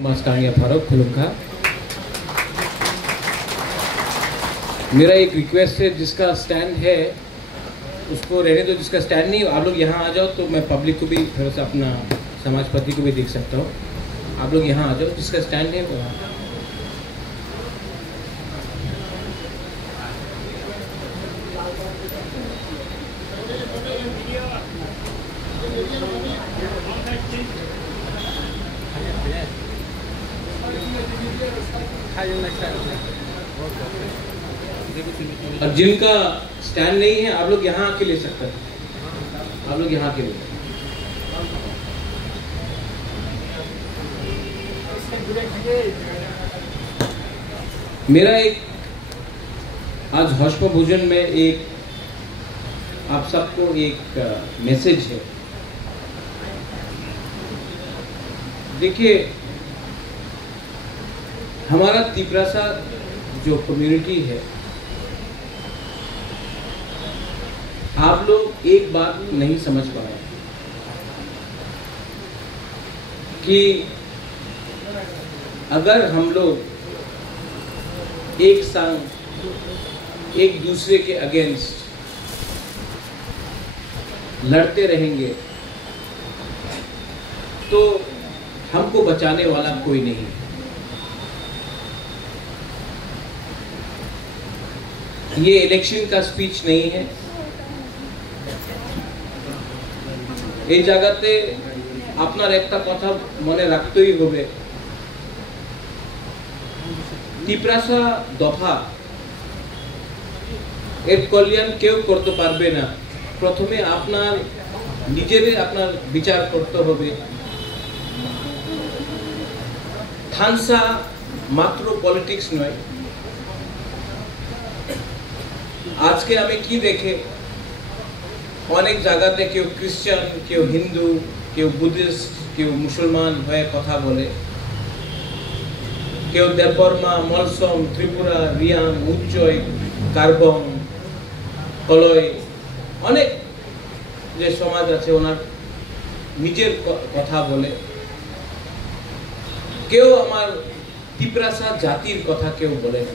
मास्कानिया फारूक खुलुंखा। मेरा एक रिक्वेस्ट है, जिसका स्टैंड है उसको रहने दो, जिसका स्टैंड नहीं आप लोग यहाँ आ जाओ तो मैं पब्लिक को भी थोड़ा सा अपना समाजपति को भी देख सकता हूँ। आप लोग यहाँ आ जाओ, जिसका स्टैंड है वो। और जिनका स्टैंड नहीं है आप लोग यहाँ आके ले सकते हैं। आप लोग यहाँ आके ले। मेरा एक आज हौशपा भोजन में एक आप सबको एक मैसेज है। देखिए, हमारा तिपरासा जो कम्युनिटी है, आप लोग एक बात नहीं समझ पाए कि अगर हम लोग एक संग एक दूसरे के अगेंस्ट लड़ते रहेंगे तो हमको बचाने वाला कोई नहीं। ये इलेक्शन का स्पीच नहीं है। এই জায়গাতে আপনার একটা কথা মনে রাখতেই হবে, তিপরাসা দফা এর কল্যাণ কেউ করতে পারবে না। প্রথমে আপনার নিজেরই আপনার বিচার করতে হবে। থানসা মাত্র পলিটিক্স নয়। আজকে আমি কি দেখে অনেক জায়গাতে কেউ খ্রিস্টান, কেউ হিন্দু, কেউ বুদ্ধিস্ট, কেউ মুসলমান হয়ে কথা বলে, কেউ দেববর্মা, মলসম, ত্রিপুরা, রিয়াং, উচ্চয়, কার্বং, কলয়, অনেক যে সমাজ আছে ওনার নিজের কথা বলে। কেউ আমার তিপরাসা জাতির কথা কেউ বলে না।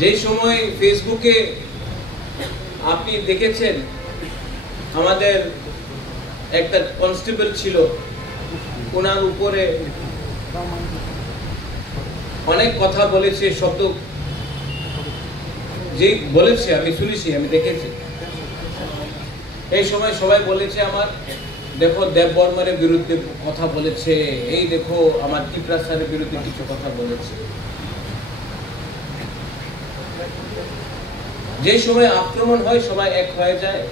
যে সময় ফেসবুকে আপনি দেখেছেন আমাদের একটা কনস্টেবল ছিল, ওনার উপরে অনেক কথা বলেছে, শব্দ যে বলেছে আমি শুনেছি, আমি দেখেছি। এই সময় সবাই বলেছে আমার দেখো দেববর্মার বিরুদ্ধে কথা বলেছে, এই দেখো আমার তিপরাসার বিরুদ্ধে কিছু কথা বলেছে। যে সময় আক্রমণ হয় সবাই এক হয়ে যায়।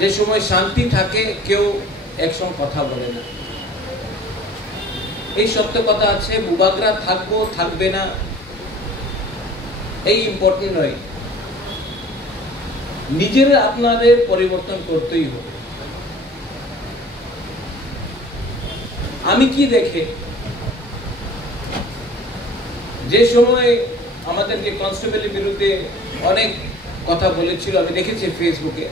যে সময় শান্তি থাকে কেউ একসঙ্গে কথা বলে না। এই সত্য কথা আছে, বুবাগরা থাকবো থাকবে না এই ইম্পর্টেন্ট নয়। নিজের আপনাদের পরিবর্তন করতেই হবে। আমি কি দেখে যে সময় আমাদের যে কনস্টেবলের বিরুদ্ধে অনেক কথা বলেছিল, আমি দেখেছি ফেসবুকে,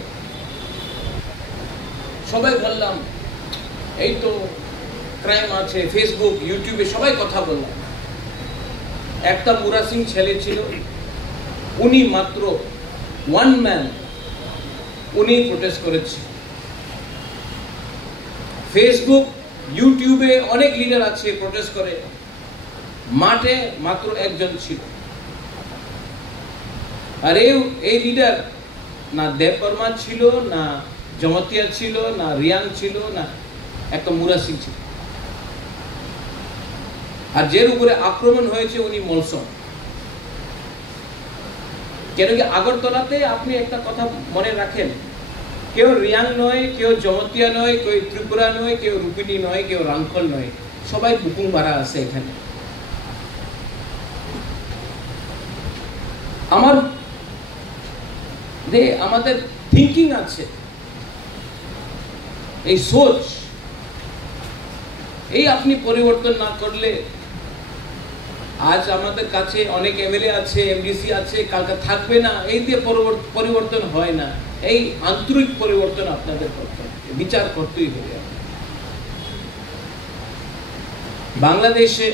সবাই বললাম এই তো ক্রাইম আছে, ফেসবুক ইউটিউবে সবাই কথা বললাম। একটা মুরা সিং ছেলে ছিল, উনি মাত্র ওয়ান ম্যান, উনি প্রোটেস্ট করেছে। ফেসবুক ইউটিউবে অনেক লিডার আছে প্রোটেস্ট করে, মাঠে মাত্র একজন ছিল। আর এই লিডার না দেববর্মা ছিল, না জমতিয়া ছিল, না রিয়াং ছিল, না একটা মুরা সিং ছিল। আর যের উপরে আক্রমণ হয়েছে উনি মলসম। কেন কি আগরতলাতে আপনি একটা কথা মনে রাখেন, কেউ রিয়াং নয়, কেউ জমতিয়া নয়, কেউ ত্রিপুরা নয়, কেউ রূপিনী নয়, কেউ রাংখল নয়, সবাই বুকুং মারা আছে এখানে। আমাদের থিঙ্কিং আছে, এই সোচ, এই আপনি পরিবর্তন না করলে আজ আমাদের কাছে অনেক এমএলএ আছে, এমডিসি আছে, কালকে থাকবে না, এই দিয়ে পরিবর্তন হয় না। এই আন্তরিক পরিবর্তন আপনাদের করতে হবে। বিচার করতেই হবে। বাংলাদেশে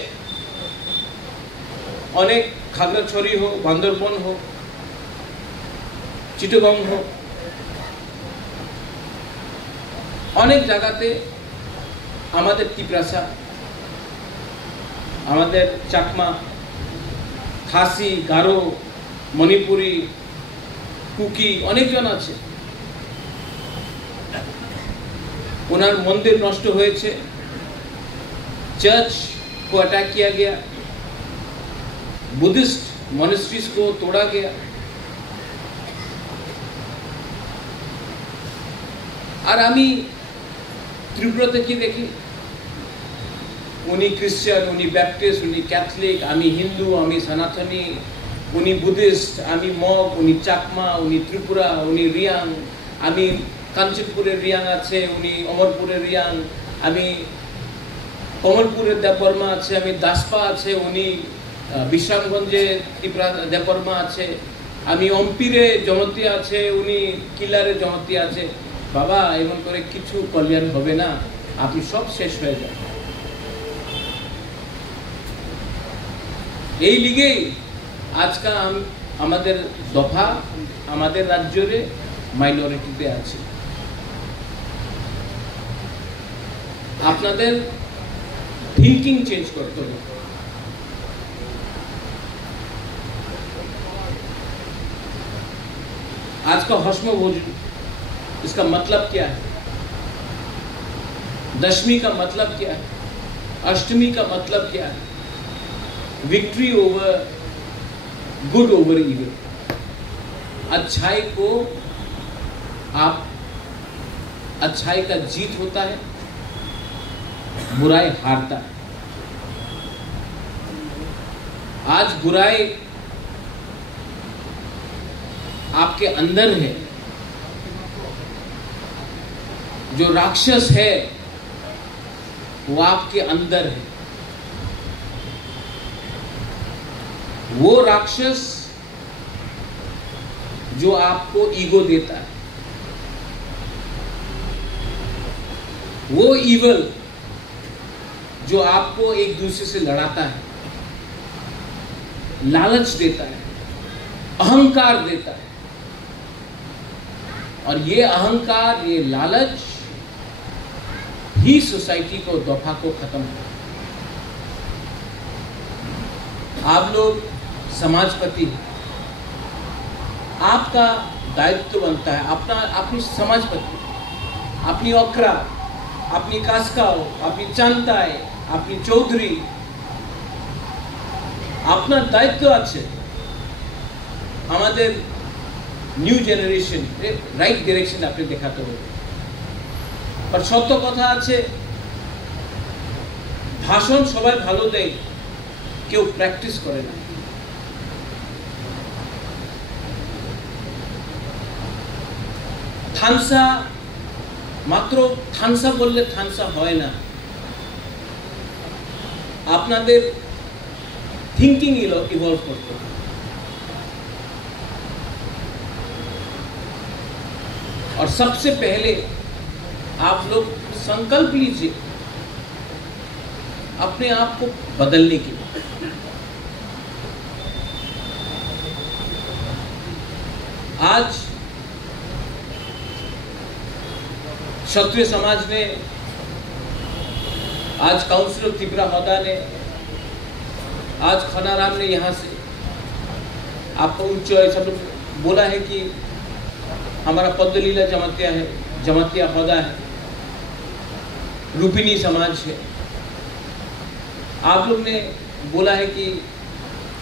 অনেক খাগড়াছড়ি হোক, বান্দরবন হোক, চিটাগং হোক, অনেক জায়গাতে আমাদের তিপ্রাসা, আমাদের চাকমা, খাসি, গারো, মণিপুরি, কুকি অনেকজন আছে। ওনার মন্দির নষ্ট হয়েছে, चर्च को अटैक किया गया, बुद्धिस्ट मॉनेस्ट्रीज को तोड़ा गया। और आमी त्रिपुराते की देखी, उनी क्रिश्चियन, उनी बैप्टिस्ट, उनी कैथलिक, आमी हिंदू, आमी सनातनी, उनी बुद्धिस्ट, आमी मग, उनी चाकमा, उनी त्रिपुरा, उनी रियांग, आमी कांचनपुरे रियांग आछे, उनी अमरपुरे रियांग, आमी कमलपुरे देवबर्मा आछे, आमी दासपा आछे, उनी विश्रामगंजे त्रिपुरा देवबर्मा आछे, आमी अम्पिरे जमती आछे, उनी किलारे जमती आछे। बाबा एमन करे किछु कल्याण होबे ना, आपनि सब शेष हये जाबे। এই লিগেই আজকাল আমাদের দফা আমাদের রাজ্যে মাইনরিটিতে আছে। আপনাদের थिंकिंग चेंज करते हो। आज का हस्म भोजन, इसका मतलब क्या है? दशमी का मतलब क्या है? अष्टमी का मतलब क्या है? Victory over good over evil. अच्छाई को आप अच्छाई का जीत होता है, बुराई हारता है। आज बुराई आपके अंदर है, जो राक्षस है वो आपके अंदर है। वो राक्षस जो आपको ईगो देता है, वो ईवल जो आपको एक दूसरे से लड़ाता है, लालच देता है, अहंकार देता है। और ये अहंकार, ये लालच ही सोसाइटी को, दफा को खत्म कर। आप लोग समाजपति हैं, आपका दायित्व बनता है अपनी समाजपति, अपनी ओखरा, अपनी कास्काओ, अपनी चांताय, अपनी चौधरी, अपना दायित्व আছে আমাদের নিউ জেনারেশন রাইট ডাইরেকশন আপনি দেখাতে হবে। আর সত্য কথা আছে, ভাষণ সবাই ভালো দেয়, কেউ প্র্যাকটিস করে না। থানসা মাত্র থানসা বললে থানসা হয় না। আপনাদের थिंकिंग इवॉल्व करते हैं। और सबसे पहले आप लोग संकल्प लीजिए अपने आप को बदलने के लिए। आज क्षत्रिय समाज ने, आज काउंसिल ऑफ त्रिपुरा होदा ने, आज खनाराम ने यहाँ से आपको उच्च सब बोला है कि हमारा पद्मलीला जमातिया है, जमातिया होदा है, रूपिनी समाज है। आप लोग ने बोला है कि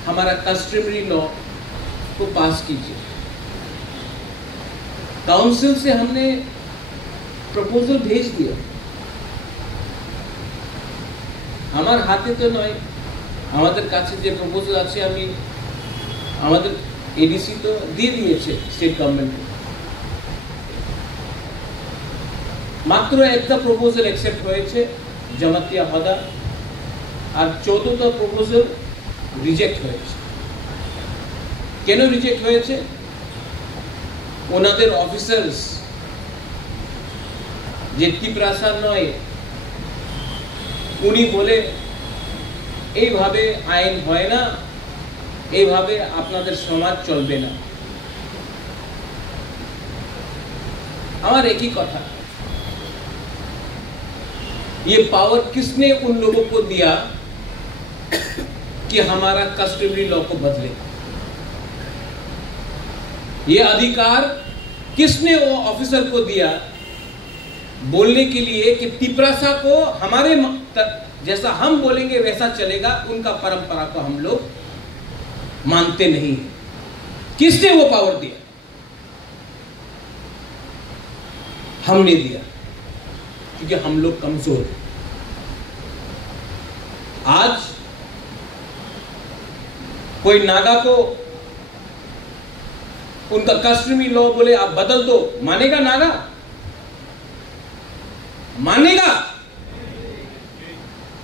हमारा कस्टमरी लॉ को पास कीजिए। काउंसिल से हमने प्रपोजल भेज दिया, हमारे हाथे तो नয়, আমাদের কাছে যে প্রপোজাল আছে আমি আমাদের এডিসি তো দিয়ে দিয়েছে স্টেট গভর্নমেন্ট। মাত্র একটা প্রপোজাল অ্যাকসেপ্ট হয়েছে জামাতিয়া হদা, আর 14টা প্রপোজাল রিজেক্ট হয়েছে। কেন রিজেক্ট হয়েছে? ওনাদের অফিসার্স যে ত্রিপ্রাসা নয়, উনি বলে এইভাবে আইন হয় না, এইভাবে আপনাদের সমাজ চলবে না। আমার একই কথা, ये पावर किसने उन लोगों को दिया कि हमारा कस्टमरी लॉ को बदले? ये अधिकार किसने वो ऑफिसर को दिया बोलने के लिए कि तिपरासा को हमारे जैसा हम बोलेंगे वैसा चलेगा, उनका परंपरा को हम लोग मानते नहीं? किसने वो पावर दिया? हमने दिया, क्योंकि हम लोग कमजोर हैं। आज कोई नागा को उनका कस्टमरी लॉ बोले आप बदल दो, मानेगा नागा? मानेगा?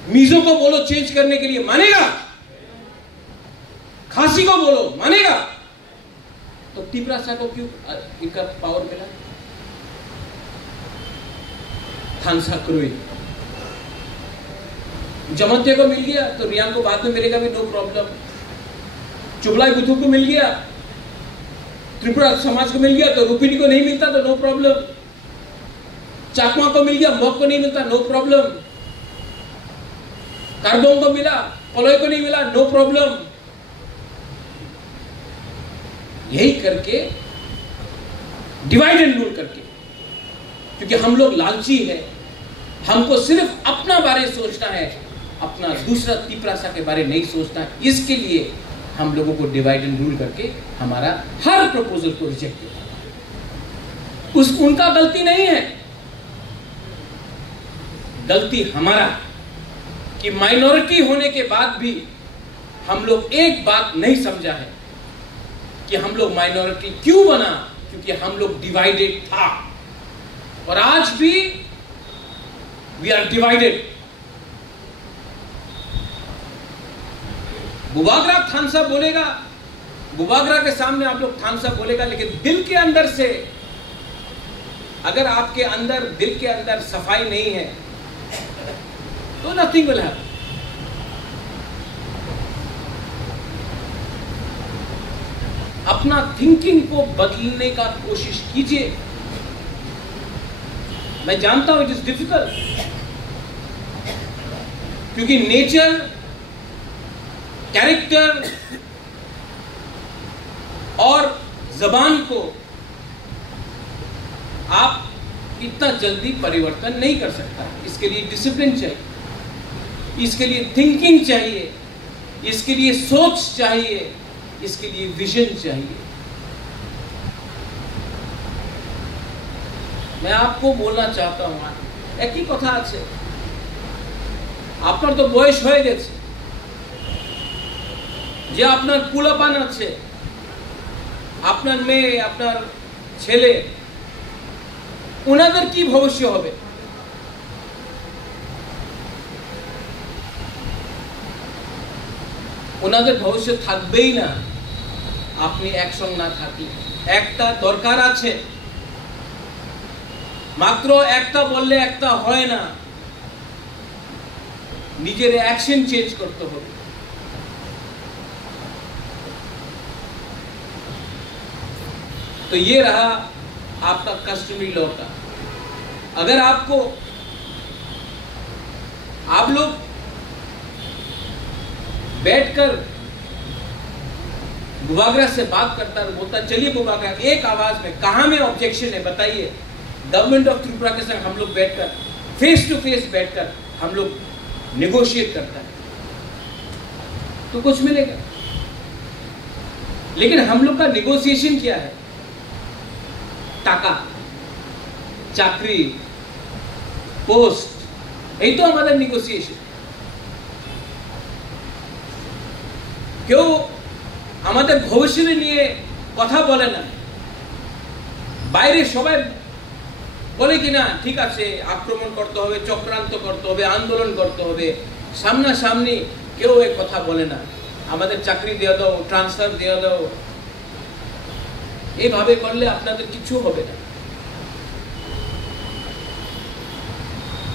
मीजो को बोलो चेंज करने के लिए, मानेगा? खासी को बोलो, मानेगा? तो तिपरासा को क्यों इनका पावर मिला? थानसा क्रोई जमत्य को मिल गया तो रियांग को बाद में मिलेगा भी, नो प्रॉब्लम। चुबलाई बुद्धू को मिल गया, त्रिपुरा समाज को मिल गया, तो रुपिनी को नहीं मिलता तो नो प्रॉब्लम। चाकमा को मिल गया, मोक को नहीं मिलता, नो प्रॉब्लम। कार्बोंग को मिला, कोलोई को नहीं मिला, नो प्रॉब्लम। यही करके डिवाइड एंड रूल करके, क्योंकि हम लोग लालची है, हमको सिर्फ अपना बारे सोचना है, अपना दूसरा तिपरासा के बारे नहीं सोचना है। इसके लिए हम लोगों को डिवाइड एंड रूल करके हमारा हर प्रपोजल को रिजेक्ट किया। उनका गलती नहीं है, गलती हमारा कि माइनॉरिटी होने के बाद भी हम लोग एक बात नहीं समझा है कि हम लोग माइनॉरिटी क्यों बना, क्योंकि हम लोग डिवाइडेड था और आज भी वी आर डिवाइडेड। बुबागरा थानसा बोलेगा, बुबागरा के सामने आप लोग थानसा बोलेगा, लेकिन दिल के अंदर से अगर आपके अंदर दिल के अंदर सफाई नहीं है तो नथिंग विल हैपन। अपना थिंकिंग को बदलने का कोशिश कीजिए। मैं जानता हूं इट इज डिफिकल्ट, क्योंकि नेचर, कैरेक्टर और जबान को आप इतना जल्दी परिवर्तन नहीं कर सकता। इसके लिए डिसिप्लिन चाहिए, इसके लिए थिंकिंग चाहिए, इसके लिए सोच चाहिए, इसके लिए विजन चाहिए। मैं आपको बोलना चाहता हूं एक ही कथा আছে, আপনার তো বয়স হয়ে গেছে, যে আপনার কুলাপান আছে, আপনার মেয়ে, আপনার ছেলে, ওনাদের কি ভবিষ্য হবে? ওনাদের ভবিষ্য থাকবেই না আপনি একসঙ্গে না থাকলে। একটা দরকার আছে, মাত্র একটা বললে একটা হয় না, নিজের অ্যাকশন চেঞ্জ করতে হবে। तो ये रहा आपका कस्टमरी लॉ का। अगर आपको आप लोग बैठकर बुबागरा से बात करता है, बोलता चलिए बुबागरा एक आवाज में कहां में ऑब्जेक्शन है बताइए, गवर्नमेंट ऑफ त्रिपुरा के संग हम लोग बैठकर फेस टू फेस बैठकर हम लोग नेगोशिएट करता है तो कुछ मिलेगा। लेकिन हम लोग का नेगोशिएशन क्या है? टाका, चाकरी, पोस्ट, यही तो हमारा नेगोशिएशन। क्यों আমাদের ভবিষ্য নিয়ে কথা বলে না? বাইরে সবাই বলে কি না ঠিক আছে আক্রমণ করতে হবে, চক্রান্ত করতে হবে, আন্দোলন করতে হবে, সামনাসামনি কেউ এই কথা বলে না। আমাদের চাকরি দিয়ে দাও, ট্রান্সফার দিয়ে দাও, এইভাবে করলে আপনাদের কিছু হবে না।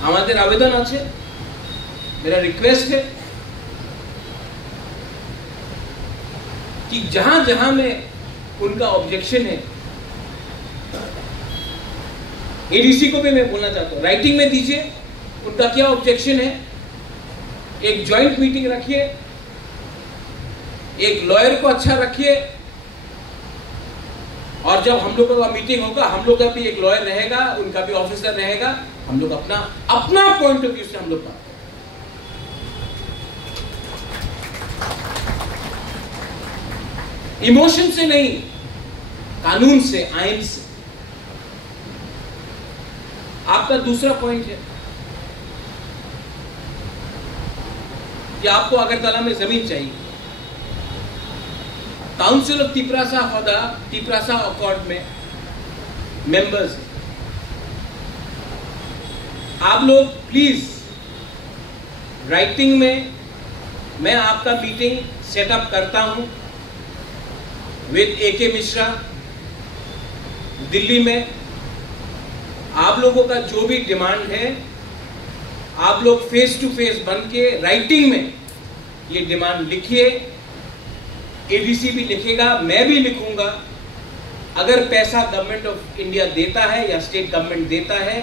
हमारे आवेदन আছে, मेरा रिक्वेस्ट है कि जहां जहां में उनका ऑब्जेक्शन है, एडीसी को भी मैं बोलना चाहता हूं, राइटिंग में दीजिए उनका क्या ऑब्जेक्शन है। एक जॉइंट मीटिंग रखिए, एक लॉयर को अच्छा रखिए, और जब हम लोगों का मीटिंग होगा, हम लोग का भी एक लॉयर रहेगा, उनका भी ऑफिसर रहेगा, हम लोग अपना पॉइंट ऑफ व्यू से हम लोग बात करें। इमोशन से नहीं, कानून से, आइन से। आपका दूसरा पॉइंट है कि आपको अगरतला में जमीन चाहिए। काउंसिल ऑफ तिपरासा अकॉर्ड में मेंबर्स हैं। आप लोग प्लीज राइटिंग में, मैं आपका मीटिंग सेटअप करता हूं विद AK मिश्रा दिल्ली में। आप लोगों का जो भी डिमांड है, आप लोग फेस टू फेस बन के राइटिंग में ये डिमांड लिखिए। एडीसी भी लिखेगा, मैं भी लिखूंगा। अगर पैसा गवर्नमेंट ऑफ इंडिया देता है या स्टेट गवर्नमेंट देता है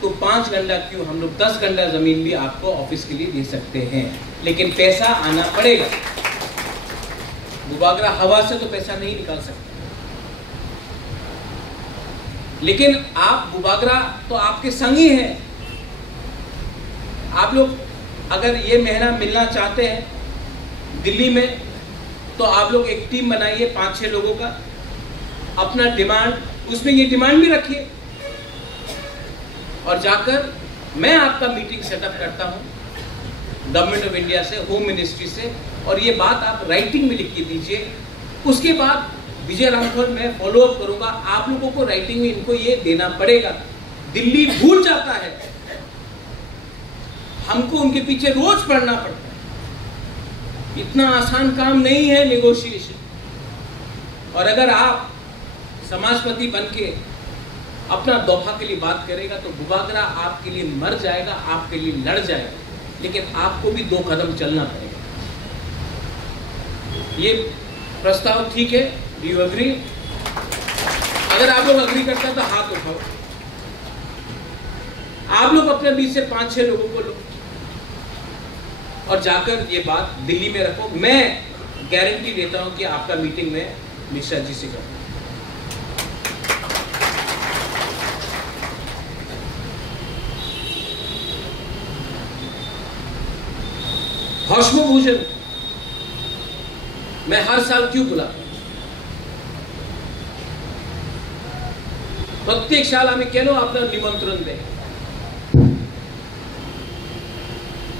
तो 5 गंडा क्यों, हम लोग 10 गंडा जमीन भी आपको ऑफिस के लिए दे सकते हैं, लेकिन पैसा आना पड़ेगा। बुबागरा हवा से तो पैसा नहीं निकाल सकते, लेकिन आप बुबागरा तो आपके संगी हैं। आप लोग अगर ये महीना मिलना चाहते हैं दिल्ली में, तो आप लोग एक टीम बनाइए 5-6 लोगों का, अपना डिमांड उसमें ये डिमांड भी रखिए, और जाकर मैं आपका मीटिंग सेटअप करता हूं गवर्नमेंट ऑफ इंडिया से, होम मिनिस्ट्री से, और ये बात आप राइटिंग में लिख के दीजिए। उसके बाद विजय रामफल मैं फॉलो अप करूंगा। आप लोगों को राइटिंग में इनको ये देना पड़ेगा। दिल्ली भूल जाता है, हमको उनके पीछे रोज पढ़ना पड़ता है। इतना आसान काम नहीं है नेगोशिएशन। और अगर आप समाजपति बनके अपना दफा के लिए बात करेगा तो बुबागरा आपके लिए मर जाएगा, आपके लिए लड़ जाएगा, लेकिन आपको भी 2 कदम चलना पड़ेगा। ये प्रस्ताव ठीक है? Do you agree? अगर आप लोग एग्री करते हैं तो हाथ उठाओ। आप लोग अपने बीच से 5-6 लोगों को लो और जाकर ये बात दिल्ली में रखो। मैं गारंटी देता हूं कि आपका मीटिंग में मिश्रा जी से करूंगा। भस्म भोजन मैं हर साल क्यों बुलाता हूं? प्रत्येक साल हमें केनो अपना निमंत्रण दें,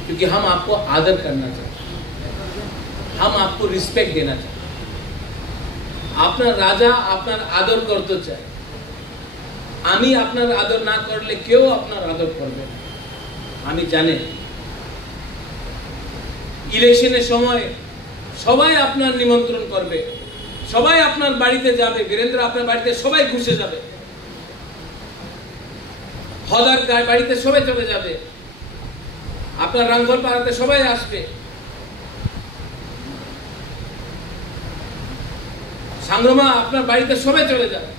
क्योंकि हम आपको आदर करना चाहते हैं, हम आपको रिस्पेक्ट देना चाहते हैं। आपना राजा आपना आदर करते चाहे, आमी आपना आदर ना करले क्यों अपना आदर करबे? आमी जाने ইলেকশনের সময় সবাই আপনার নিমন্ত্রণ করবে, সবাই আপনার বাড়িতে যাবে, বীরেন্দ্র আপনার বাড়িতে সবাই ঘুষে যাবে, হদার বাড়িতে সবাই চলে যাবে, আপনার রামঘর পাড়াতে সবাই আসবে, সাংগ্রমা আপনার বাড়িতে সবাই চলে যাবে।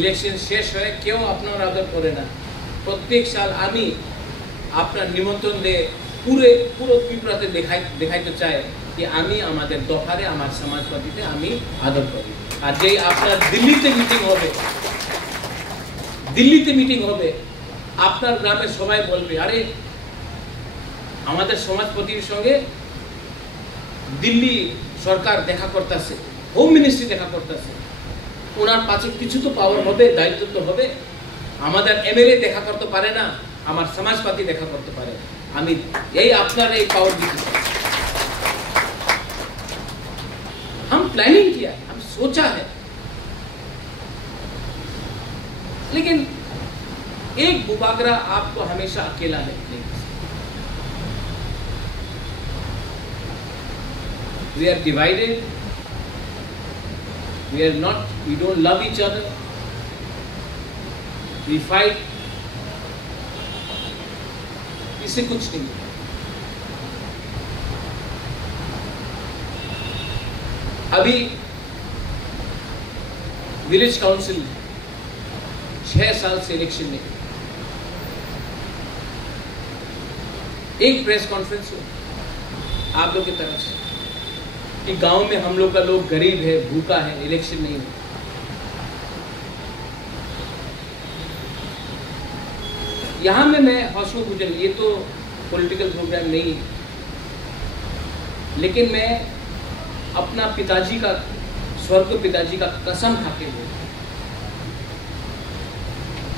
ইলেকশন শেষ হয়ে কেউ আপনার আদর করে না। প্রত্যেক সাল আমি আপনার নিমন্ত্রণ দিয়ে পুরো ত্রিপুরাতে দেখাইতে চাই যে আমি আমাদের দফারে আমার সমাজবাদীতে আমি আদর করি। আর যে আপনার দিল্লিতে মিটিং হবে আপনার গ্রামের সবাই বলবে, আরে আমাদের সমাজপতির সঙ্গে দিল্লি সরকার দেখা করতেছে, হোম মিনিস্ট্রি দেখা করতেছে, ওনার পাশে কিছু তো পাওয়ার হবে, দায়িত্ব তো হবে। আমাদের এমএলএ দেখা করতে পারে না, আমার সমাজপতি দেখা করতে পারে। আমি এই আপনার এই पावर দিতে চাই। हम प्लानिंग किया है, हम सोचा है, लेकिन एक बुबागरा आपको हमेशा अकेला नहीं। We are divided, we don't love each other, we fight, इससे कुछ नहीं है। अभी विलेज काउंसिल 6 साल से इलेक्शन नहीं, एक प्रेस कॉन्फ्रेंस हो आप लोग की तरफ से कि गांव में हम लोग का लोग गरीब है, भूखा है, इलेक्शन नहीं है। यहां में मैं हौसलों गुजर, ये तो पॉलिटिकल प्रोग्राम नहीं है, लेकिन मैं अपना पिताजी का, स्वर्ग पिताजी का कसम खाके बोल,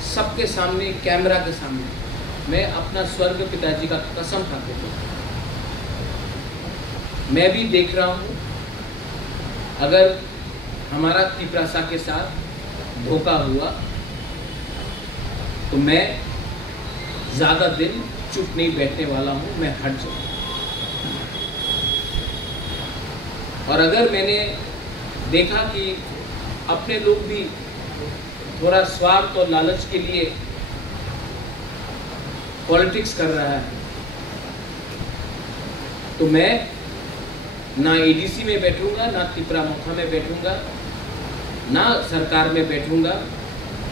सबके सामने, कैमरा के सामने, मैं अपना स्वर्ग पिताजी का कसम खाके बोल, मैं भी देख रहा हूं अगर हमारा तिपरासा के साथ धोखा हुआ तो मैं ज्यादा दिन चुप नहीं बैठने वाला हूं, मैं हट जाऊं। और अगर मैंने देखा कि अपने लोग भी थोड़ा स्वार्थ और लालच के लिए पॉलिटिक्स कर रहा है तो मैं ना एडीसी में बैठूंगा, ना तिपरा मोखा में बैठूंगा, ना सरकार में बैठूंगा।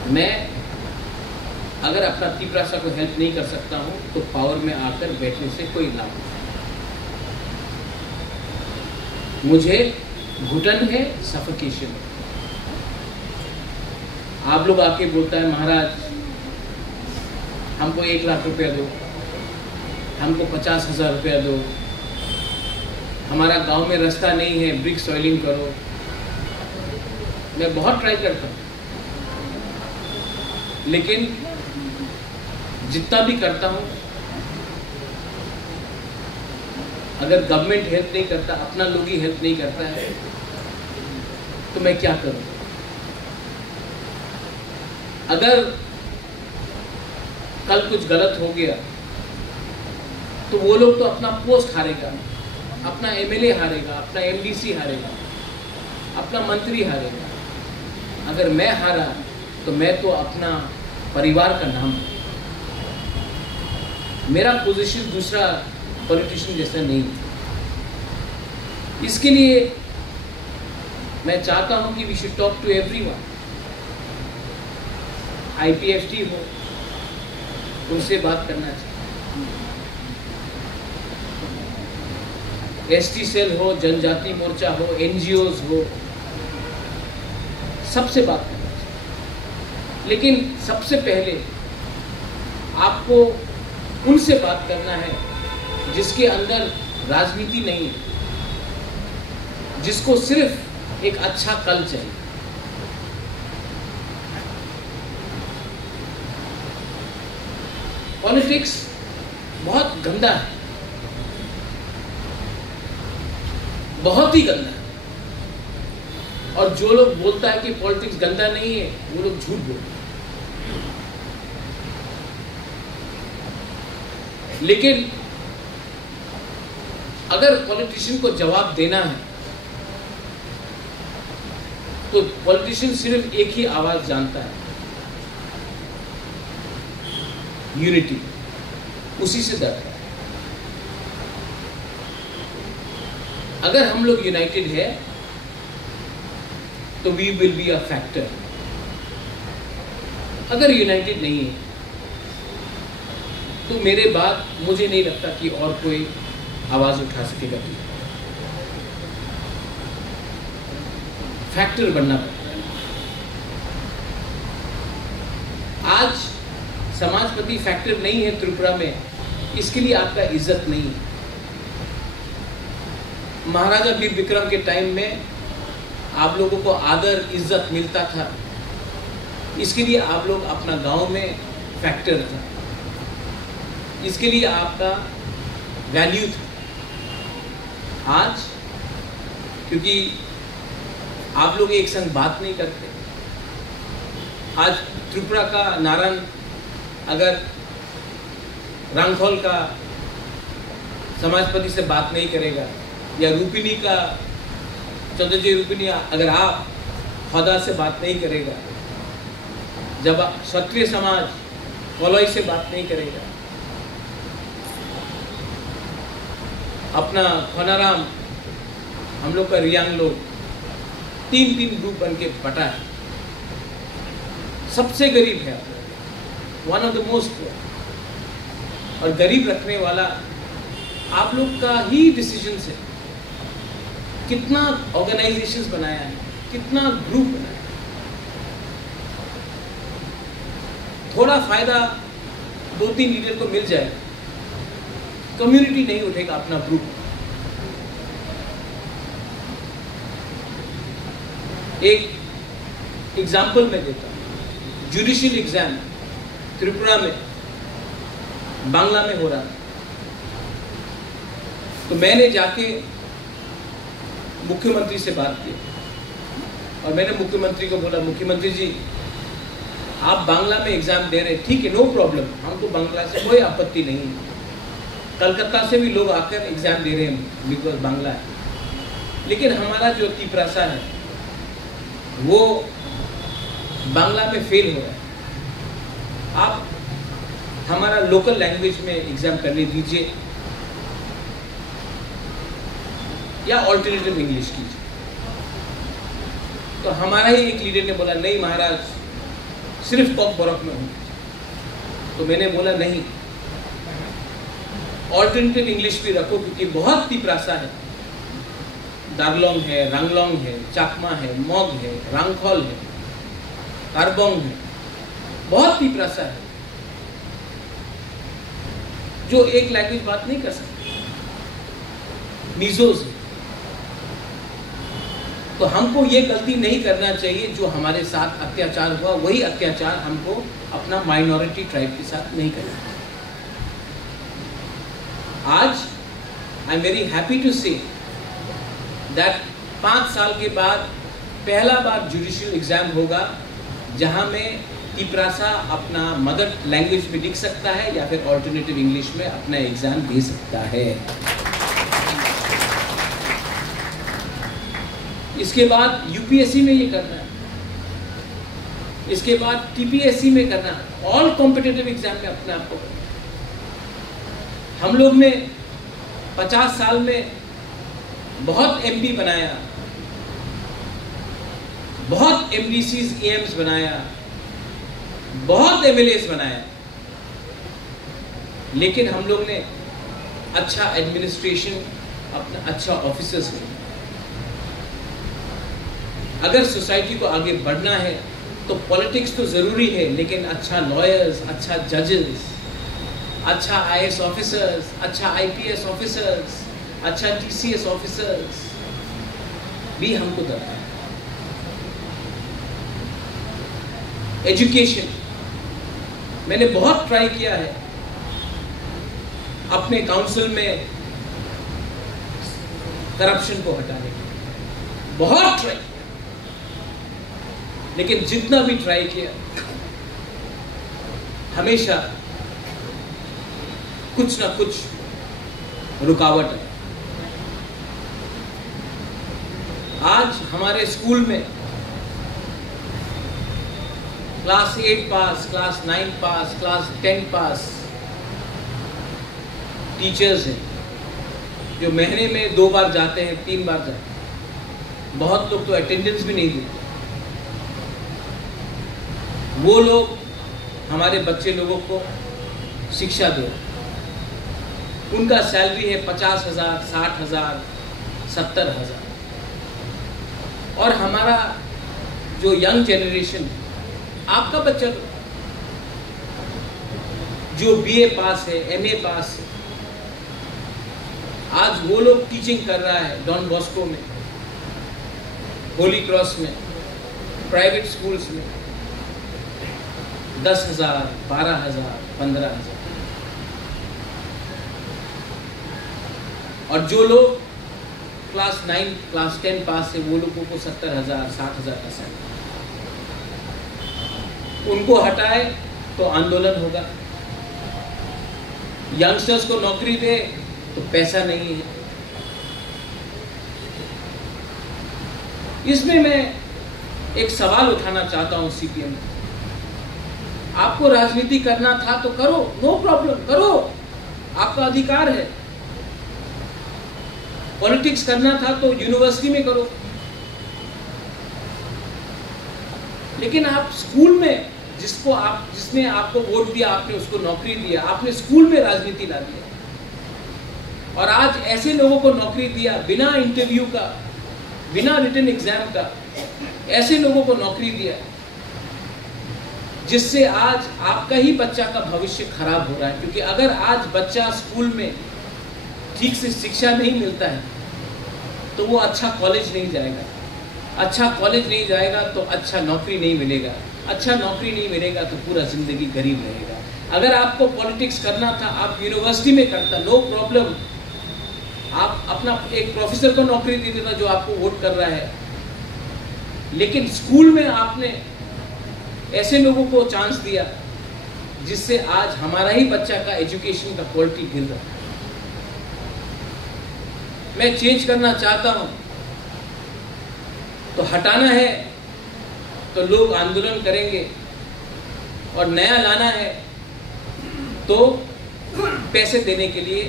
मैं अगर अपना तिपरासा को हेल्प नहीं कर सकता हूं तो पावर में आकर बैठने से कोई लाभ नहीं। मुझे घुटन है, सफोकेशन है। आप लोग आके बोलता है महाराज हमको 1 लाख रुपया दो, हमको 50,000 रुपया दो, हमारा गांव में रास्ता नहीं है, ब्रिक सॉइलिंग करो। मैं बहुत ट्राई करता हूँ, लेकिन जितना भी करता हूँ अगर गवर्नमेंट हेल्प नहीं करता, अपना लोग ही हेल्प नहीं करता है तो मैं क्या करूं? अगर कल कुछ गलत हो गया तो वो लोग तो अपना पोस्ट हारेगा, अपना एमएलए हारेगा, अपना एमडीसी हारेगा, अपना मंत्री हारेगा। अगर मैं हारा तो मैं तो अपना परिवार का नाम, मेरा पोजीशन दूसरा पॉलिटिशियन जैसा नहीं। इसके लिए मैं चाहता हूं कि we should talk to everyone. IPFT हो, उनसे बात करना चाहिए, एसटी सेल हो, जनजाति मोर्चा हो, एनजीओज हो, सबसे बात करना चाहिए। लेकिन सबसे पहले आपको उनसे बात करना है जिसके अंदर राजनीति नहीं है, जिसको सिर्फ एक अच्छा कल चाहिए। पॉलिटिक्स बहुत गंदा है, बहुत ही गंदा है। और जो लोग बोलता है कि पॉलिटिक्स गंदा नहीं है, वो लोग झूठ बोलते हैं। लेकिन अगर पॉलिटिशियन को जवाब देना है तो पॉलिटिशियन सिर्फ एक ही आवाज जानता है, यूनिटी, उसी से डरता है। अगर हम लोग यूनाइटेड है तो we will be a factor. अगर यूनाइटेड नहीं है तो मेरे बाद मुझे नहीं लगता कि और कोई आवाज उठा सकेगा। फैक्टर बनना पड़ता है। आज समाजपति फैक्टर नहीं है त्रिपुरा में, इसके लिए आपका इज्जत नहीं है। महाराजा वीर विक्रम के टाइम में आप लोगों को आदर इज्जत मिलता था, इसके लिए आप लोग अपना गांव में फैक्टर था, इसके लिए आपका वैल्यू था। आज क्योंकि आप लोग एक संग बात नहीं करते, आज त्रिपुरा का नारायण अगर रांगखोल का समाजपति से बात नहीं करेगा, या रूपिनी का चंद्रजी रूपिनी अगर आप हौदा से बात नहीं करेगा, जब क्षत्रिय समाज कोलोई से बात नहीं करेगा, अपना खनाराम, हम लोग का रियांग लोग 3-3 ग्रुप बन के बटा है। सबसे गरीब है, वन ऑफ द मोस्ट, और गरीब रखने वाला आप लोग का ही डिसीजन है। कितना ऑर्गेनाइजेशंस बनाया है, कितना ग्रुप बनाया है। थोड़ा फायदा 2-3 लीडर को मिल जाए, कम्युनिटी नहीं उठेगा अपना ग्रुप। एक एग्जाम्पल मैं देता हूं, जुडिशियल एग्जाम त्रिपुरा में बांग्ला में हो रहा था, तो मैंने जाके मुख्यमंत्री से बात की और मैंने मुख्यमंत्री को बोला, मुख्यमंत्री जी आप बांग्ला में एग्जाम दे रहे, ठीक है, नो प्रॉब्लम, हमको बांग्ला से कोई आपत्ति नहीं है। कलकत्ता से भी लोग आकर एग्जाम दे रहे हैं बिकॉज बांग्ला है, लेकिन हमारा जो तिपरासा है वो बांग्ला में फेल हो रहा है। आप हमारा लोकल लैंग्वेज में एग्जाम करने दीजिए या ऑल्टरनेटिव इंग्लिश कीजिए। तो हमारा ही एक लीडर ने बोला, नहीं महाराज, सिर्फ कॉक बॉरक में हूं। तो मैंने बोला नहीं, ऑल्टरनेटिव इंग्लिश भी रखो, क्योंकि बहुत तिपरासा है, दार्लोंग है, रंगलोंग है, चाकमा है, मोग है, रांगखोल है, कारबोंग है, बहुत तिपरासा है जो एक लैंग्वेज बात नहीं कर सकते, मिजोज है। तो हमको ये गलती नहीं करना चाहिए जो हमारे साथ अत्याचार हुआ, वही अत्याचार हमको अपना माइनॉरिटी ट्राइब के साथ नहीं करना। आज I am very happy to say that 5 साल के बाद पहला बार जुडिशियल एग्जाम होगा जहां में तिपरासा अपना मदर लैंग्वेज में लिख सकता है या फिर ऑल्टरनेटिव इंग्लिश में अपना एग्जाम दे सकता है। इसके बाद यूपीएससी में ये करना है, इसके बाद टीपीएससी में करना, ऑल कॉम्पिटिटिव एग्जाम में अपने आप को। हम लोग ने 50 साल में बहुत एमपी बनाया, बहुत एमडीसीज ईएम्स बनाया, बहुत एमएलएस बनाया, लेकिन हम लोग ने अच्छा एडमिनिस्ट्रेशन, अपना अच्छा ऑफिसर्स नहीं। अगर सोसाइटी को आगे बढ़ना है तो पॉलिटिक्स तो जरूरी है, लेकिन अच्छा लॉयर्स, अच्छा जजेस, अच्छा आईएएस ऑफिसर्स, अच्छा आईपीएस ऑफिसर्स, अच्छा टीसीएस ऑफिसर्स भी हमको दरकार है। एजुकेशन मैंने बहुत ट्राई किया है अपने काउंसिल में करप्शन को हटाने के, बहुत ट्राई, लेकिन जितना भी ट्राई किया हमेशा कुछ ना कुछ रुकावट है। आज हमारे स्कूल में क्लास 8 पास, क्लास 9 पास, क्लास 10 पास टीचर्स हैं जो महीने में 2 बार जाते हैं, 3 बार जाते हैं। बहुत लोग तो अटेंडेंस भी नहीं देते। वो लोग हमारे बच्चे लोगों को शिक्षा दे, उनका सैलरी है 50,000, 60,000, 70,000। और हमारा जो यंग जनरेशन, आपका बच्चा जो बीए पास है, एमए पास है, आज वो लोग टीचिंग कर रहा है डॉन बॉस्को में, होली क्रॉस में, प्राइवेट स्कूल्स में, 10,000, 12,000, 15,000। और जो लोग क्लास 9, क्लास 10 पास है, वो लोगों को 70,000, 60,000 का सैलरी। उनको हटाए तो आंदोलन होगा। यंगस्टर्स को नौकरी दे तो पैसा नहीं है। इसमें मैं एक सवाल उठाना चाहता हूं सीपीएम, आपको राजनीति करना था तो करो, नो प्रॉब्लम, करो, आपका अधिकार है। पॉलिटिक्स करना था तो यूनिवर्सिटी में करो, लेकिन आप स्कूल में जिसने आपको वोट दिया, आपने उसको नौकरी दिया, आपने स्कूल में राजनीति ला दिया। और आज ऐसे लोगों को नौकरी दिया बिना इंटरव्यू का, बिना रिटन एग्जाम का, ऐसे लोगों को नौकरी दिया जिससे आज आपका ही बच्चा का भविष्य खराब हो रहा है। क्योंकि अगर आज बच्चा स्कूल में ठीक से शिक्षा नहीं मिलता है तो वो अच्छा कॉलेज नहीं जाएगा, अच्छा कॉलेज नहीं जाएगा तो अच्छा नौकरी नहीं मिलेगा, अच्छा नौकरी नहीं मिलेगा तो पूरा जिंदगी गरीब रहेगा। अगर आपको पॉलिटिक्स करना था आप यूनिवर्सिटी में करता, नो प्रॉब्लम, आप अपना एक प्रोफेसर को नौकरी दे देता जो आपको वोट कर रहा है। लेकिन स्कूल में आपने ऐसे लोगों को चांस दिया जिससे आज हमारा ही बच्चा का एजुकेशन का क्वालिटी गिर रहा है। मैं चेंज करना चाहता हूं, तो हटाना है तो लोग आंदोलन करेंगे, और नया लाना है तो पैसे देने के लिए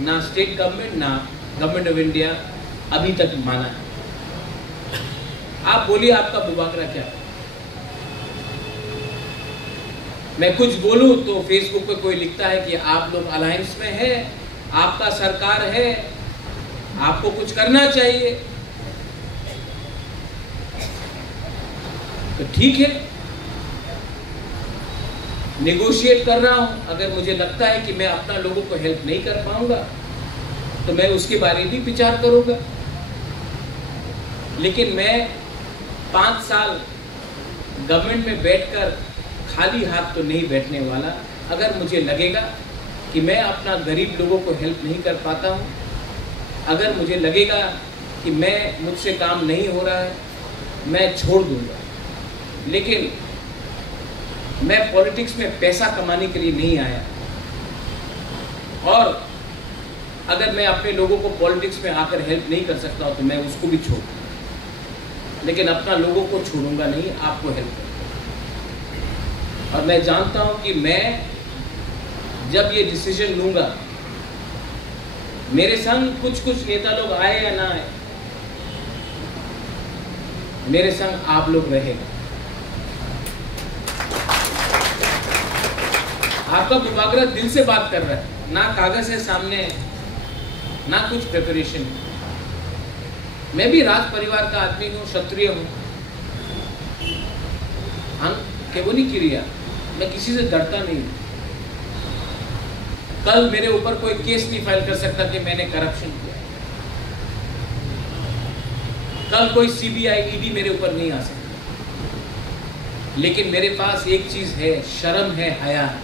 ना स्टेट गवर्नमेंट ना गवर्नमेंट ऑफ इंडिया अभी तक माना है। आप बोलिए आपका बुबाकरा क्या है? मैं कुछ बोलूं तो फेसबुक पे कोई लिखता है कि आप लोग अलायंस में है, आपका सरकार है, आपको कुछ करना चाहिए। तो ठीक है, नेगोशिएट कर रहा हूं। अगर मुझे लगता है कि मैं अपना लोगों को हेल्प नहीं कर पाऊंगा तो मैं उसके बारे में भी विचार करूंगा। लेकिन मैं 5 साल गवर्नमेंट में बैठकर खाली हाथ तो नहीं बैठने वाला। अगर मुझे लगेगा कि मैं अपना गरीब लोगों को हेल्प नहीं कर पाता हूं, अगर मुझे लगेगा कि मुझसे काम नहीं हो रहा है, मैं छोड़ दूंगा। लेकिन मैं पॉलिटिक्स में पैसा कमाने के लिए नहीं आया, और अगर मैं अपने लोगों को पॉलिटिक्स में आकर हेल्प नहीं कर सकता हूं तो मैं उसको भी छोड़ दूंगा। लेकिन अपना लोगों को छोड़ूंगा नहीं, आपको हेल्प करूंगा। और मैं जानता हूं कि मैं जब ये डिसीजन लूंगा, मेरे संग कुछ नेता लोग आए या ना आए, मेरे संग आप लोग रहेगा। आपका बुबाकरा दिल से बात कर रहा है, ना कागज है सामने, ना कुछ प्रिपरेशन। मैं भी राज परिवार का आदमी हूँ, क्षत्रिय हूँ, हम केवल नहीं किया, मैं किसी से डरता नहीं। कल मेरे ऊपर कोई केस नहीं फाइल कर सकता कि मैंने करप्शन किया। कल कोई सीबीआई ईडी मेरे ऊपर नहीं आ सकता। लेकिन मेरे पास एक चीज है, शर्म है, हया है।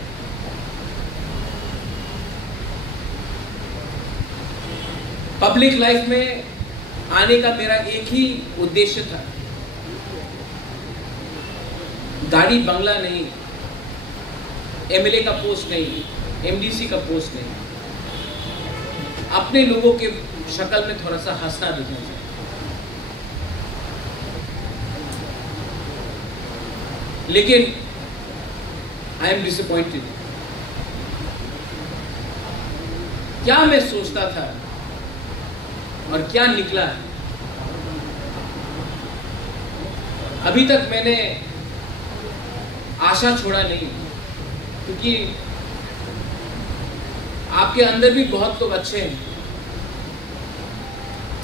पब्लिक लाइफ में आने का मेरा एक ही उद्देश्य था, गाड़ी बंगला नहीं, एमएलए का पोस्ट नहीं, एमडीसी का पोस्ट नहीं, अपने लोगों के शक्ल में थोड़ा सा हंसना दिखना चाहिए। लेकिन आई एम डिसअपॉइंटेड। क्या मैं सोचता था और क्या निकला है। अभी तक मैंने आशा छोड़ा नहीं, क्योंकि आपके अंदर भी बहुत लोग अच्छे हैं,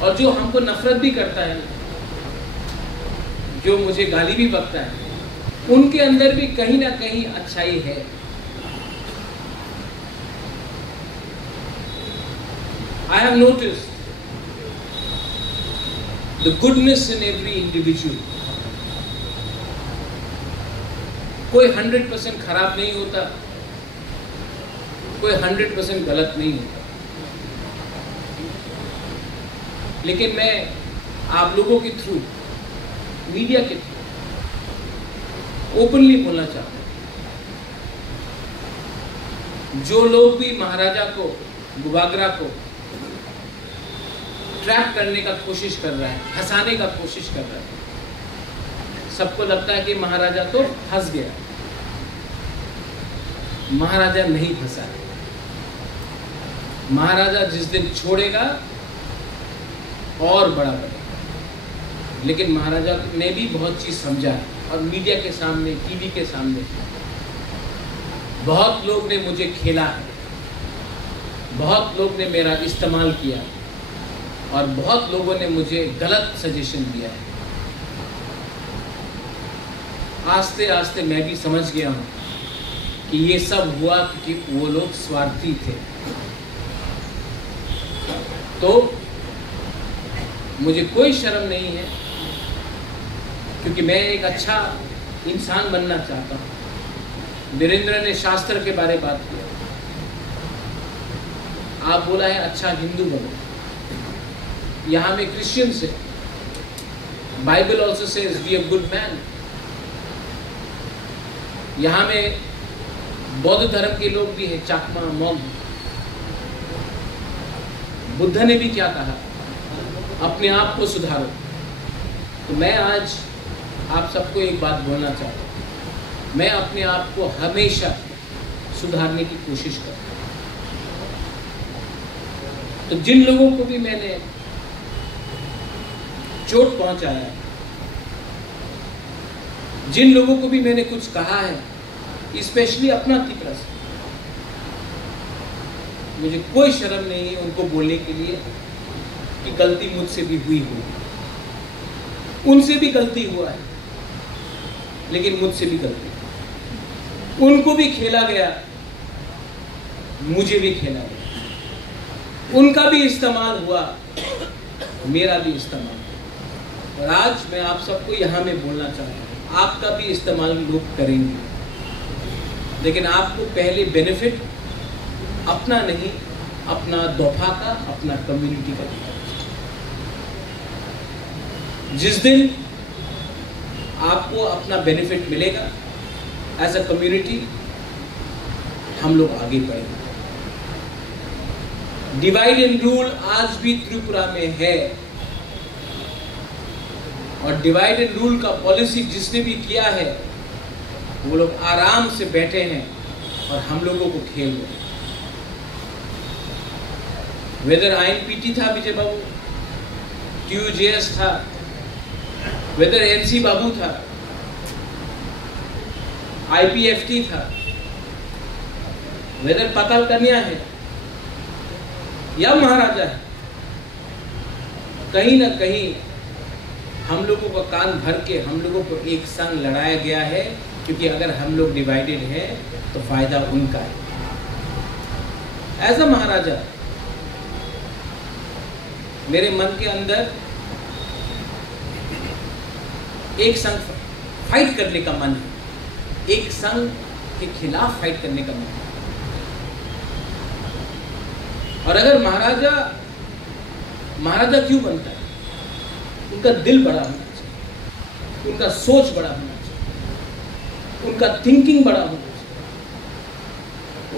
और जो हमको नफरत भी करता है, जो मुझे गाली भी बकता है, उनके अंदर भी कहीं ना कहीं अच्छाई है। I have noticed the goodness in every individual. कोई 100% खराब नहीं होता, कोई 100% गलत नहीं होता। लेकिन मैं आप लोगों के थ्रू, मीडिया के थ्रू ओपनली बोलना चाहता हूं, जो लोग भी महाराजा को, बुबागरा को ट्रैप करने का कोशिश कर रहा है, फंसाने का कोशिश कर रहा है, सबको लगता है कि महाराजा तो फंस गया। महाराजा नहीं फंसा। महाराजा जिस दिन छोड़ेगा और बड़ा बनेगा। लेकिन महाराजा ने भी बहुत चीज़ समझा है, और मीडिया के सामने, टीवी के सामने बहुत लोग ने मुझे खेला है, बहुत लोग ने मेरा इस्तेमाल किया, और बहुत लोगों ने मुझे गलत सजेशन दिया है। आस्ते आस्ते मैं भी समझ गया हूँ कि ये सब हुआ क्योंकि वो लोग स्वार्थी थे। तो मुझे कोई शर्म नहीं है, क्योंकि मैं एक अच्छा इंसान बनना चाहता हूँ। वीरेंद्र ने शास्त्र के बारे में बात किया, आप बोला है अच्छा हिंदू बनो। यहाँ में क्रिश्चियन से Bible also says be a good man. यहाँ में बौद्ध धर्म के लोग भी हैं, चाकमा, मौग। बुद्ध ने भी क्या कहा, अपने आप को सुधारो। तो मैं आज आप सबको एक बात बोलना चाहता हूँ, मैं अपने आप को हमेशा सुधारने की कोशिश करता हूँ। तो जिन लोगों को भी मैंने चोट पहुंचाया, जिन लोगों को भी मैंने कुछ कहा है, स्पेशली अपना तिकरा से, मुझे कोई शर्म नहीं है उनको बोलने के लिए कि गलती मुझसे भी हुई होगी। उनसे भी गलती हुआ है, लेकिन मुझसे भी गलती। उनको भी खेला गया, मुझे भी खेला गया। उनका भी इस्तेमाल हुआ, मेरा भी इस्तेमाल हुआ। और आज मैं आप सबको यहाँ में बोलना चाहता हूँ, आपका भी इस्तेमाल लोग करेंगे, लेकिन आपको पहले बेनिफिट अपना नहीं, अपना दफा का, अपना कम्युनिटी का दिखाना चाहिए। जिस दिन आपको अपना बेनिफिट मिलेगा एज अ कम्युनिटी, हम लोग आगे बढ़ेंगे। डिवाइड एंड रूल आज भी त्रिपुरा में है, और डिवाइड एंड रूल का पॉलिसी जिसने भी किया है, वो लोग आराम से बैठे हैं और हम लोगों को खेल रहे हैं। वेदर INPT था विजय बाबू, TUJS था, वेदर NC बाबू था, IPFT था, वेदर पाताल कन्या है या महाराजा है, कहीं ना कहीं हम लोगों का कान भर के हम लोगों को एक संग लड़ाया गया है, क्योंकि अगर हम लोग डिवाइडेड हैं तो फायदा उनका है। एज अ महाराजा मेरे मन के अंदर एक संग फाइट करने का मन है, एक संग के खिलाफ फाइट करने का मन है। और अगर महाराजा क्यों बनता है? उनका दिल बड़ा होना चाहिए, उनका सोच बड़ा होना चाहिए, उनका थिंकिंग बड़ा होना चाहिए,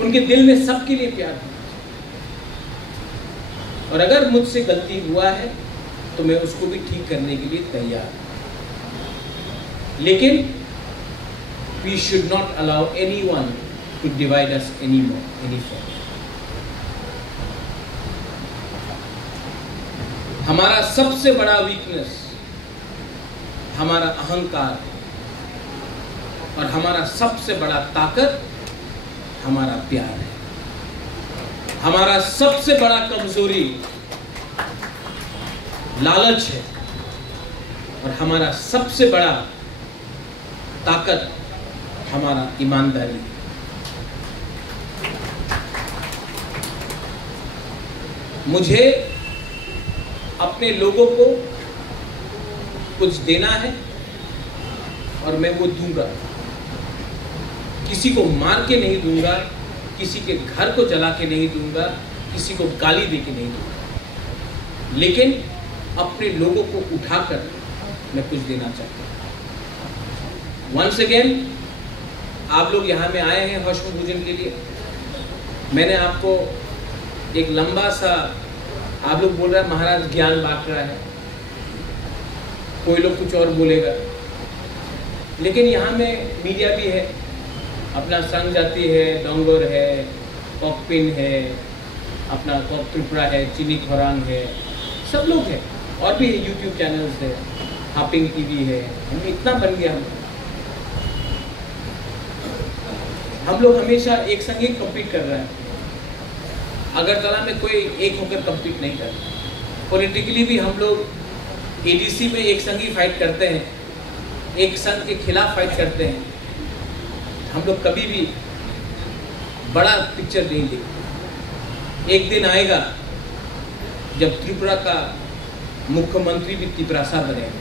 उनके दिल में सबके लिए प्यार होना चाहिए। और अगर मुझसे गलती हुआ है तो मैं उसको भी ठीक करने के लिए तैयार हूं, लेकिन we should not allow anyone to divide us anymore, any further. हमारा सबसे बड़ा वीकनेस हमारा अहंकार है, और हमारा सबसे बड़ा ताकत हमारा प्यार है। हमारा सबसे बड़ा कमजोरी लालच है, और हमारा सबसे बड़ा ताकत हमारा ईमानदारी है। मुझे अपने लोगों को कुछ देना है और मैं वो दूंगा। किसी को मार के नहीं दूंगा, किसी के घर को जला के नहीं दूंगा, किसी को गाली दे के नहीं दूंगा, लेकिन अपने लोगों को उठाकर मैं कुछ देना चाहता हूँ। वंस अगेन आप लोग यहाँ में आए हैं हौश भोजन के लिए। मैंने आपको एक लंबा सा, आप लोग बोल रहे हैं महाराज ज्ञान बांट रहा है, कोई लोग कुछ और बोलेगा, लेकिन यहाँ में मीडिया भी है, अपना संघ जाति है, डोंगर है, कॉकपिन है, अपना कॉक त्रिपुरा है, चीनी खोरांग है, सब लोग हैं। और भी यूट्यूब चैनल्स है, हापिंग टीवी है, हम इतना बन गया हम लोग हमेशा एक संग ही कम्पीट कर रहे हैं। अगरतला में कोई एक होकर कम्पीट नहीं करता। पॉलिटिकली भी हम लोग एडीसी में एक संग ही फाइट करते हैं, एक संघ के खिलाफ फाइट करते हैं। हम लोग कभी भी बड़ा पिक्चर नहीं देखते। एक दिन आएगा जब त्रिपुरा का मुख्यमंत्री भी त्रिपुरासा बनेगा,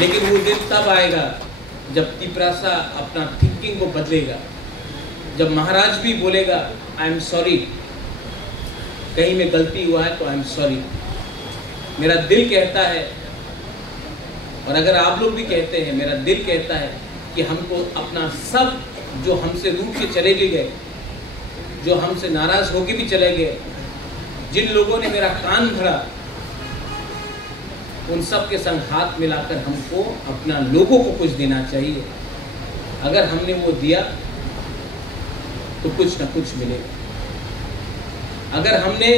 लेकिन वो दिन तब आएगा जब त्रिपुरासा अपना थिंकिंग को बदलेगा, जब महाराज भी बोलेगा आई एम सॉरी, कहीं में गलती हुआ है तो आई एम सॉरी। मेरा दिल कहता है, और अगर आप लोग भी कहते हैं, मेरा दिल कहता है कि हमको अपना सब जो हमसे रूठ के चले गए, जो हमसे नाराज होके भी चले गए, जिन लोगों ने मेरा कान भरा, उन सब के संग हाथ मिलाकर हमको अपना लोगों को कुछ देना चाहिए। अगर हमने वो दिया तो कुछ ना कुछ मिलेगा। अगर हमने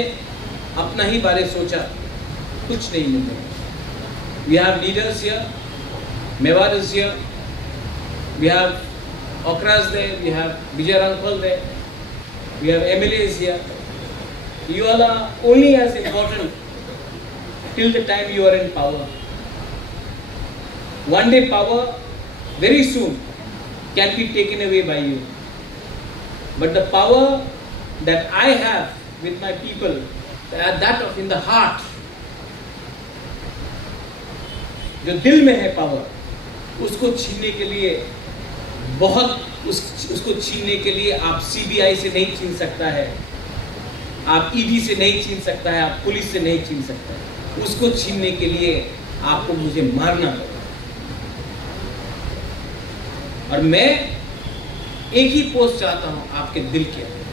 अपना ही बारे सोचा, कुछ नहीं मिलेगा। We have leaders here, Mewar is here, we have Okras there, we have Vijay Rankal there, we have MLAs here. You all are only as important till the time you are in power. One day power, very soon, can be taken away by you. But the power that I have with my people, that of in the heart, जो दिल में है power, उसको छीनने के लिए उसको छीनने के लिए आप सीबीआई से नहीं छीन सकता है, आप ईडी से नहीं छीन सकता है, आप पुलिस से नहीं छीन सकता है। उसको छीनने के लिए आपको मुझे मारना होगा। और मैं एक ही पोस्ट चाहता हूं आपके दिल के अंदर।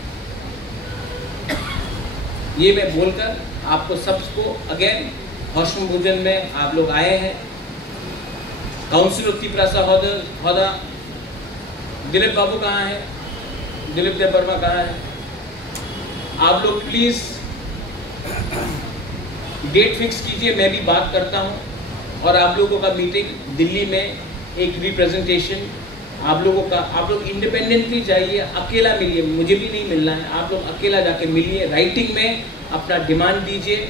ये मैं बोलकर आपको सबको अगेन हौसम भोजन में आप लोग आए हैं। काउंसिल ऑफ त्रिपुरासा होदा दिलीप बाबू कहाँ है, दिलीप देव वर्मा कहाँ है? आप लोग प्लीज डेट फिक्स कीजिए, मैं भी बात करता हूँ। और आप लोगों का मीटिंग दिल्ली में एक रिप्रेजेंटेशन आप लोगों का, आप लोग इंडिपेंडेंटली जाइए, अकेला मिलिए, मुझे भी नहीं मिलना है, आप लोग अकेला जाके मिलिए, राइटिंग में अपना डिमांड दीजिए।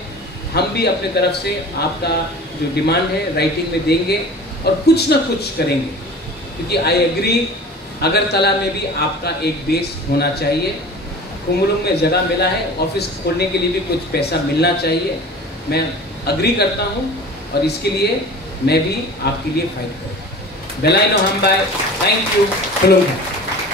हम भी अपने तरफ से आपका जो डिमांड है राइटिंग में देंगे और कुछ ना कुछ करेंगे, क्योंकि आई एग्री अगरतला में भी आपका एक बेस होना चाहिए। कुमुलुंग में जगह मिला है, ऑफिस खोलने के लिए भी कुछ पैसा मिलना चाहिए। मैं अग्री करता हूँ और इसके लिए मैं भी आपके लिए फाइट करूँ। बेलाइनो हम बाय, थैंक यू।